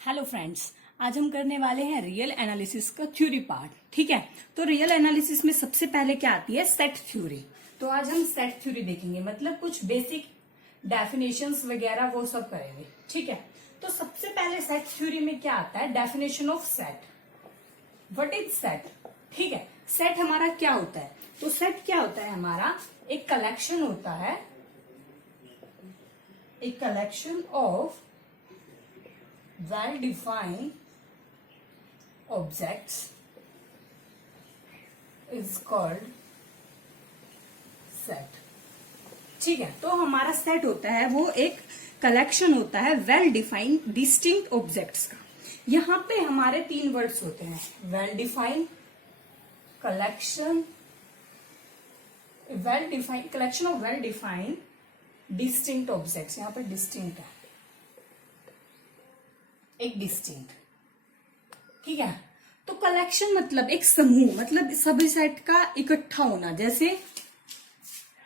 Hello friends, आज हम करने वाले हैं रियल एनालिसिस का थ्योरी पार्ट। ठीक है, तो रियल एनालिसिस में सबसे पहले क्या आती है? Set theory. तो आज हम सेट थ्योरी देखेंगे, मतलब कुछ बेसिक डेफिनेशंस वगैरह वो सब करेंगे। ठीक है, तो सबसे पहले सेट थ्योरी में क्या आता है? Definition of set. What is set? ठीक है, सेट हमारा क्या होता है? तो सेट क्या होता है? हमारा एक कलेक्शन होता है, एक collection of well defined objects is called set। ठीक है, तो हमारा सेट होता है वो एक कलेक्शन होता है वेल डिफाइंड डिस्टिंक्ट ऑब्जेक्ट्स का। यहां पे हमारे तीन वर्ड्स होते हैं, well defined, collection, collection of well defined distinct objects. यहां पर डिस्टिंक्ट है, एक डिस्टिंक्ट। ठीक है, तो कलेक्शन मतलब एक समूह, मतलब सभी सेट का इकट्ठा होना। जैसे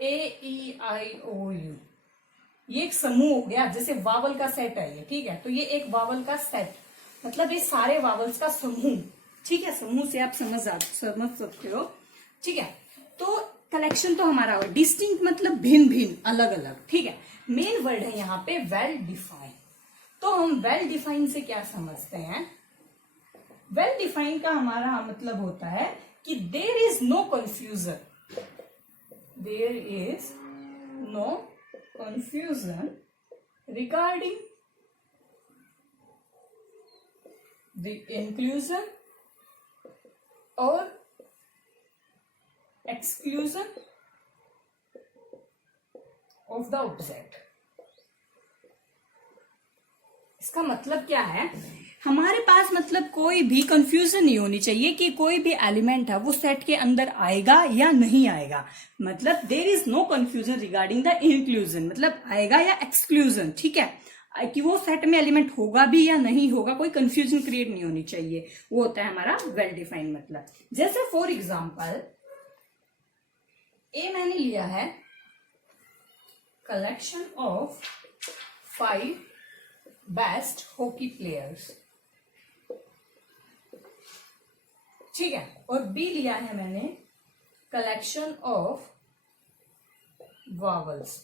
AEIOU, ये एक समूह हो गया। जैसे वावल का सेट है ये, ठीक है, तो ये एक वावल का सेट, मतलब ये सारे वावल्स का समूह। ठीक है, समूह से आप समझ सकते हो। ठीक है, तो कलेक्शन तो हमारा हो। डिस्टिंक्ट मतलब भिन्न भिन्न, अलग अलग। ठीक है, मेन वर्ड है यहाँ पे वेल डिफाइंड। तो हम वेल डिफाइन से क्या समझते हैं? वेल डिफाइन का हमारा मतलब होता है कि there is no confusion, there is no confusion regarding the inclusion और एक्सक्लूजन ऑफ द ऑब्जेक्ट। इसका मतलब क्या है? हमारे पास मतलब कोई भी कंफ्यूजन नहीं होनी चाहिए कि कोई भी एलिमेंट है वो सेट के अंदर आएगा या नहीं आएगा। मतलब there is no confusion regarding the inclusion, मतलब आएगा या एक्सक्लूजन। ठीक है, कि वो सेट में एलिमेंट होगा भी या नहीं होगा, कोई कंफ्यूजन क्रिएट नहीं होनी चाहिए। वो होता है हमारा वेल डिफाइंड मतलब। जैसे फॉर एग्जाम्पल, ए मैंने लिया है collection of 5 best hockey players. ठीक है, और बी लिया है मैंने कलेक्शन ऑफ वावल्स।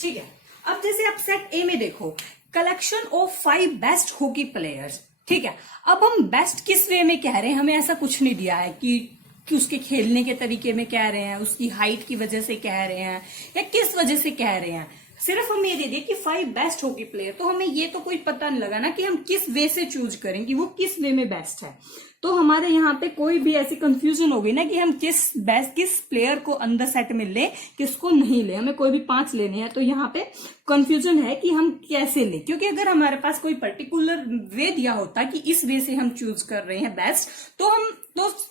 ठीक है, अब जैसे आप सेट ए में देखो, collection of 5 best hockey players. ठीक है, अब हम बेस्ट किस वे में कह रहे हैं? हमें ऐसा कुछ नहीं दिया है कि उसके खेलने के तरीके में कह रहे हैं, उसकी हाइट की वजह से कह रहे हैं, या किस वजह से कह रहे हैं। सिर्फ हमें ये दे दिए कि 5 बेस्ट हॉकी प्लेयर, तो हमें ये तो कोई पता नहीं लगा ना कि हम किस वे से चूज करें, कि वो किस वे में बेस्ट है। तो हमारे यहाँ पे कोई भी ऐसी कंफ्यूजन हो गई ना कि हम किस प्लेयर को अंदर सेट में ले, किसको नहीं ले। हमें कोई भी 5 लेने हैं, तो यहाँ पे कंफ्यूजन है कि हम कैसे ले। क्योंकि अगर हमारे पास कोई पर्टिकुलर वे दिया होता कि इस वे से हम चूज कर रहे हैं बेस्ट, तो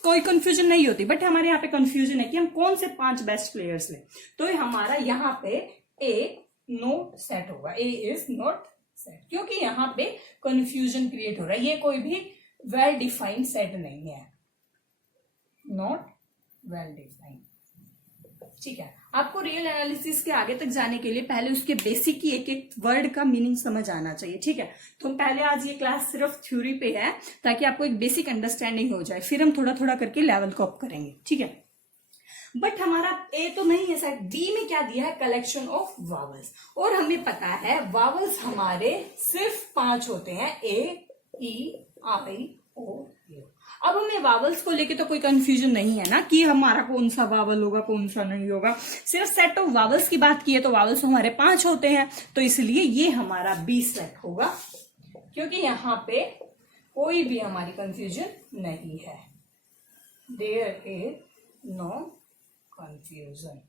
कोई कंफ्यूजन नहीं होती। बट हमारे यहाँ पे कंफ्यूजन है कि हम कौन से 5 बेस्ट प्लेयर्स ले। तो हमारा यहाँ पे ए नो सेट होगा, ए इज नॉट सेट, क्योंकि यहाँ पे कंफ्यूजन क्रिएट हो रहा है। ये कोई भी वेल डिफाइंड सेट नहीं है, नॉट वेल डिफाइंड। ठीक है, आपको रियल एनालिसिस के आगे तक जाने के लिए पहले उसके बेसिक की एक एक वर्ड का मीनिंग समझ आना चाहिए। ठीक है, तो पहले आज ये क्लास सिर्फ थ्योरी पे है, ताकि आपको एक बेसिक अंडरस्टैंडिंग हो जाए। फिर हम थोड़ा थोड़ा करके लेवल को अप करेंगे। ठीक है, बट हमारा ए तो नहीं है सेट। डी में क्या दिया है? Collection of vowels. और हमें पता है वावल्स हमारे सिर्फ 5 होते हैं, ए ई आई ओ यू। अब हमें वावल्स को लेके तो कोई कंफ्यूजन नहीं है ना कि हमारा कौन सा वावल होगा, कौन सा नहीं होगा। सिर्फ सेट ऑफ वावल्स की बात की है, तो वावल्स हमारे 5 होते हैं, तो इसलिए ये हमारा बी सेट होगा, क्योंकि यहां पे कोई भी हमारी कंफ्यूजन नहीं है। There is no confusion.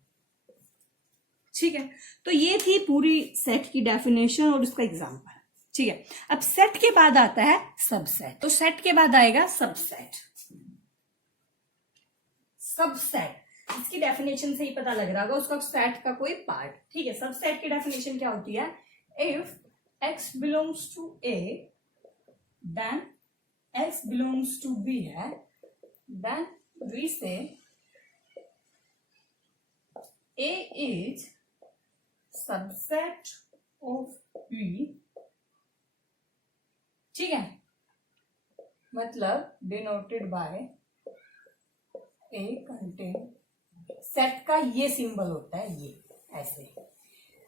ठीक है, तो ये थी पूरी सेट की डेफिनेशन और उसका एग्जांपल। ठीक है, अब सेट के बाद आता है सबसेट। तो सेट के बाद आएगा सबसेट। सबसेट इसकी डेफिनेशन से ही पता लग रहा होगा, उसका सेट का कोई पार्ट। ठीक है, सबसेट की डेफिनेशन क्या होती है? If x belongs to a then x belongs to b है, then we say A is subset of B ठीक है, मतलब denoted by A contain set का ये सिंबल होता है, ये ऐसे।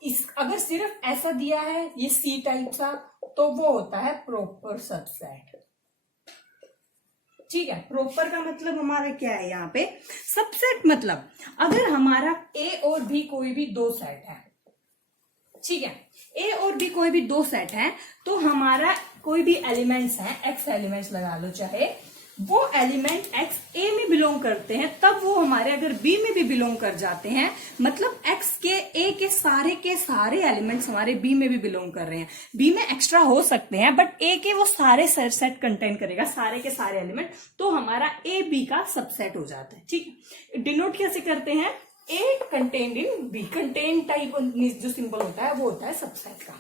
इस अगर सिर्फ ऐसा दिया है ये सी टाइप सा, तो वो होता है प्रॉपर सबसेट। ठीक है, प्रॉपर का मतलब हमारा क्या है यहाँ पे, सबसेट मतलब अगर हमारा ए और बी कोई भी दो सेट है, ठीक है, ए और बी कोई भी दो सेट है, तो हमारा कोई भी एलिमेंट्स हैं, एक्स एलिमेंट्स लगा लो चाहे, वो एलिमेंट एक्स ए में बिलोंग करते हैं, तब वो हमारे अगर बी में भी बिलोंग कर जाते हैं, मतलब एक्स के ए के सारे एलिमेंट्स हमारे बी में भी बिलोंग कर रहे हैं। बी में एक्स्ट्रा हो सकते हैं बट ए के वो सारे सेट कंटेन करेगा, सारे के सारे एलिमेंट, तो हमारा ए बी का सबसेट हो जाता है। ठीक है, डिनोट कैसे करते हैं, A contained in B, contain type जो सिंबल होता है वो होता है सबसेट का,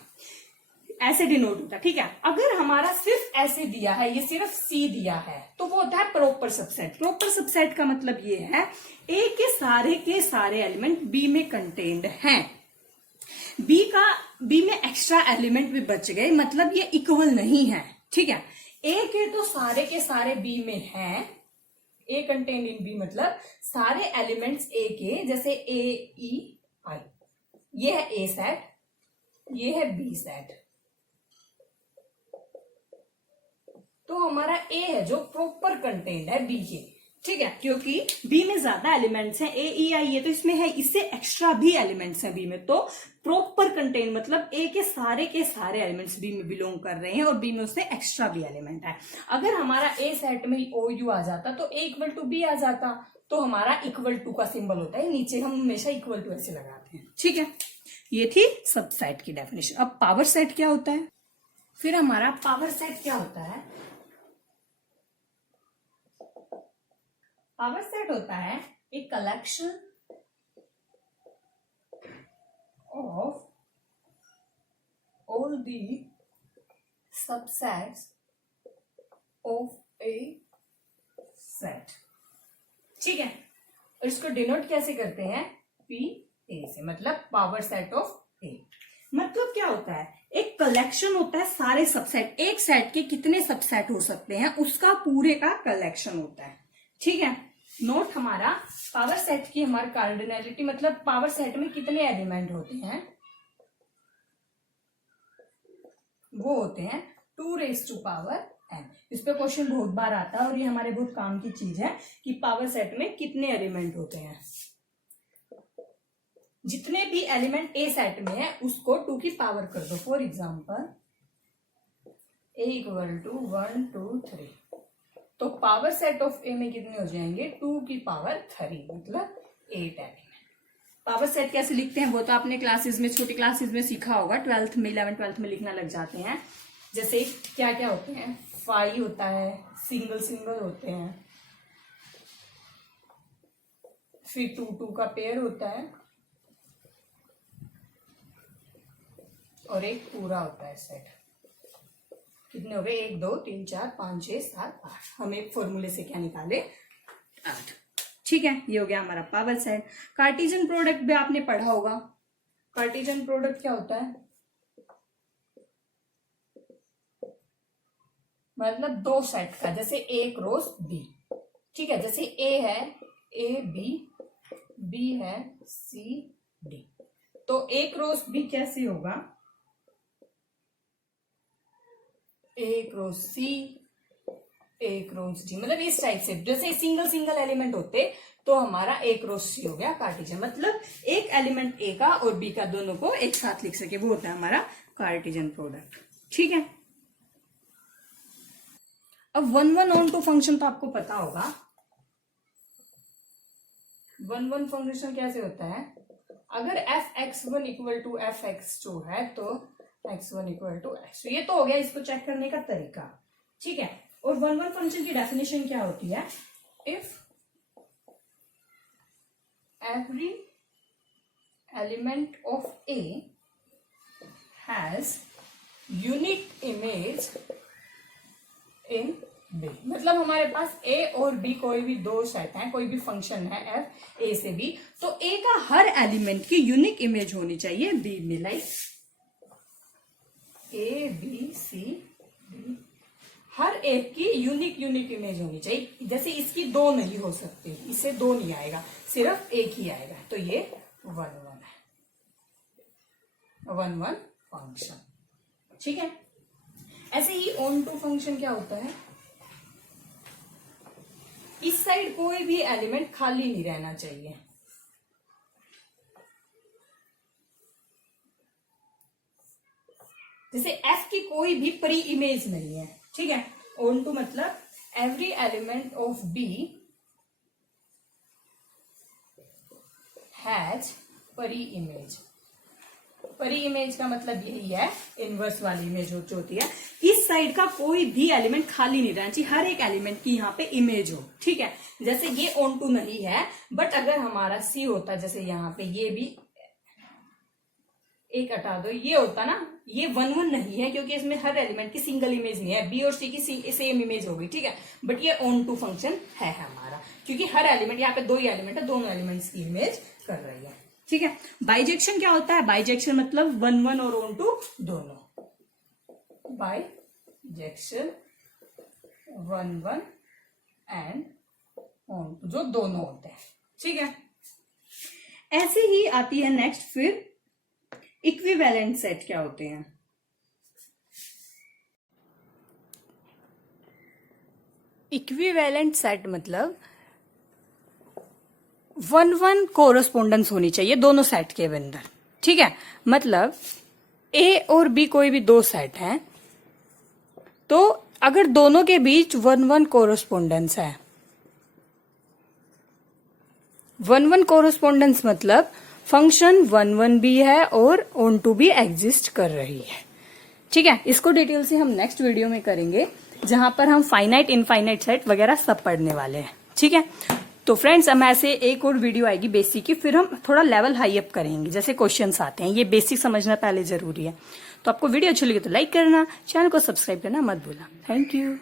ऐसे डिनोट होता है। ठीक है, अगर हमारा सिर्फ ऐसे दिया है, ये सिर्फ सी दिया है, तो वो होता है प्रॉपर सबसेट। प्रॉपर सबसेट का मतलब ये है ए के सारे एलिमेंट बी में कंटेन्ड हैं, बी में एक्स्ट्रा एलिमेंट भी बच गए, मतलब ये इक्वल नहीं है। ठीक है, ए के सारे बी में हैं, ए कंटेन्ड इन बी मतलब सारे एलिमेंट्स ए के, जैसे ए ई आई, ये है ए सेट, ये है बी सेट, तो हमारा ए है जो प्रॉपर कंटेन्ड है बी के। ठीक है, क्योंकि बी में ज्यादा एलिमेंट्स हैं, ए ई आई ये तो इसमें है, इससे एक्स्ट्रा भी एलिमेंट्स हैं बी में, तो प्रॉपर कंटेन मतलब ए के सारे एलिमेंट्स बी में बिलोंग कर रहे हैं और बी में उससे एक्स्ट्रा भी एलिमेंट है। अगर हमारा ए सेट में ओ यू आ जाता तो ए इक्वल टू बी आ जाता, तो हमारा इक्वल टू का सिंबल होता है नीचे, हम हमेशा इक्वल टू ऐसे लगाते हैं। ठीक है, ये थी सबसेट की डेफिनेशन। अब पावर सेट क्या होता है, फिर हमारा पावर सेट क्या होता है, पावर सेट होता है a collection of all the subsets of a set. ठीक है, और इसको डिनोट कैसे करते हैं, पी ए से, मतलब पावर सेट ऑफ ए। मतलब क्या होता है, एक कलेक्शन होता है सारे सबसेट, एक सेट के कितने सबसेट हो सकते हैं उसका पूरे का कलेक्शन होता है। ठीक है, नोट हमारा पावर सेट की हमारी कार्डिनलिटी, मतलब पावर सेट में कितने एलिमेंट होते हैं, वो होते हैं 2 रेज़ टू पावर n। इस पे क्वेश्चन बहुत बार आता है और ये हमारे बहुत काम की चीज है कि पावर सेट में कितने एलिमेंट होते हैं। जितने भी एलिमेंट ए सेट में है उसको 2 की पावर कर दो। For example A equal to 1 2 3, तो पावर सेट ऑफ ए में कितने हो जाएंगे 2 की पावर 3, मतलब 8 एलिमेंट। पावर सेट कैसे लिखते हैं वो तो आपने क्लासेस में, छोटी क्लासेस में सीखा होगा, 12th में 11th 12th में लिखना लग जाते हैं। जैसे क्या क्या होते हैं, 5 होता है, सिंगल होते हैं, फिर 2 2 का पेयर होता है और एक पूरा होता है सेट। कितने हो गए, 1 2 3 4 5 6 7 8। हम एक फॉर्मूले से क्या निकाले, 8। ठीक है, ये हो गया हमारा पावर सेट। कार्टेशियन प्रोडक्ट भी आपने पढ़ा होगा। कार्टेशियन प्रोडक्ट क्या होता है, मतलब 2 सेट का, जैसे ए क्रॉस बी। ठीक है, जैसे ए है ए बी, बी है सी डी, तो ए क्रॉस बी कैसे होगा, ए क्रॉस सी, ए क्रॉस डी, मतलब इस टाइप से। जैसे सिंगल एलिमेंट होते तो हमारा ए क्रॉस सी हो गया कार्टेशियन, मतलब एक एलिमेंट ए का और बी का दोनों को एक साथ लिख सके, वो होता है हमारा कार्टेशियन प्रोडक्ट। ठीक है, अब 1 1 ऑन टू फंक्शन तो आपको पता होगा। 1 1 फंक्शन कैसे होता है, अगर F X one equal to F X two है तो x1 इक्वल टू x। ये तो हो गया इसको चेक करने का तरीका। ठीक है, और 1 1 फंक्शन की डेफिनेशन क्या होती है, if every element of A has unique image in B, मतलब हमारे पास ए और बी कोई भी 2 सेट हैं, कोई भी फंक्शन है एफ ए से बी, तो ए का हर एलिमेंट की यूनिक इमेज होनी चाहिए बी में, like A B C D हर एक की यूनिक इमेज होनी चाहिए। जैसे इसकी 2 नहीं हो सकती, इसे 2 नहीं आएगा, सिर्फ एक ही आएगा, तो ये 1 1 है, 1 1 फंक्शन। ठीक है, ऐसे ही ऑन टू फंक्शन क्या होता है, इस साइड कोई भी एलिमेंट खाली नहीं रहना चाहिए। जैसे एफ की कोई भी प्री इमेज नहीं है। ठीक है, ऑन टू मतलब every element of B has pre image. Pre image का मतलब यही है, इनवर्स वाली इमेज जो होती है, इस साइड का कोई भी एलिमेंट खाली नहीं रहना चाहिए, हर एक एलिमेंट की यहाँ पे इमेज हो। ठीक है, जैसे ये ऑन टू नहीं है, बट अगर हमारा सी होता, जैसे यहाँ पे ये भी एक हटा दो, ये होता ना, ये 1 1 नहीं है क्योंकि इसमें हर एलिमेंट की सिंगल इमेज नहीं है, बी और सी की सेम इमेज होगी। ठीक है, बट ये ऑन टू फंक्शन है हमारा, क्योंकि हर एलिमेंट, यहाँ पे 2 ही एलिमेंट है, दोनों एलिमेंट्स की इमेज कर रही है। ठीक है, बाइजेक्शन क्या होता है, बाइजेक्शन मतलब 1 1 और ऑन टू दोनों। बाइजेक्शन 1 1 एंड ऑन टू, जो दोनों होते हैं। ठीक है, ऐसे ही आती है नेक्स्ट फिर इक्विवेलेंट सेट क्या होते हैं। इक्विवेलेंट सेट मतलब 1 1 कोरस्पोंडेंस होनी चाहिए दोनों सेट के अंदर। ठीक है, मतलब ए और बी कोई भी 2 सेट हैं, तो अगर दोनों के बीच 1 1 कोरस्पोंडेंस है, 1 1 कोरस्पोंडेंस मतलब फंक्शन 1 1 भी है और ऑन टू भी एग्जिस्ट कर रही है। ठीक है, इसको डिटेल से हम नेक्स्ट वीडियो में करेंगे, जहां पर हम फाइनाइट इनफाइनाइट सेट वगैरह सब पढ़ने वाले हैं। ठीक है, तो फ्रेंड्स हम ऐसे एक और वीडियो आएगी बेसिक की, फिर हम थोड़ा लेवल हाई अप करेंगे, जैसे क्वेश्चंस आते हैं, ये बेसिक समझना पहले जरूरी है। तो आपको वीडियो अच्छी लगी तो लाइक करना, चैनल को सब्सक्राइब करना मत भूलना। Thank you.